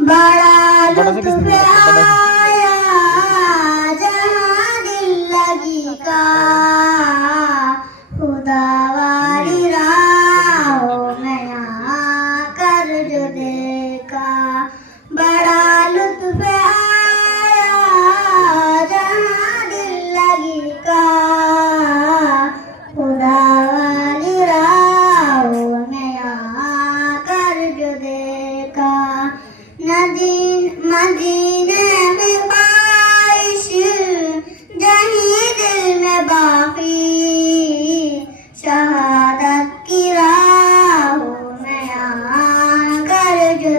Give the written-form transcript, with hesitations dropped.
बड़ा लुत्फ आया जहाँ दिल लगी का खुदा वाली राहों में यहाँ कर जो देखा बड़ा लुत्फ आया जहाँ दिल लगी का खुदा वाली राहों में यहाँ कर जो देखा मदीने में ख्वाहिश जहीं दिल में बाकी शहादत की राहों में यहाँ कर जो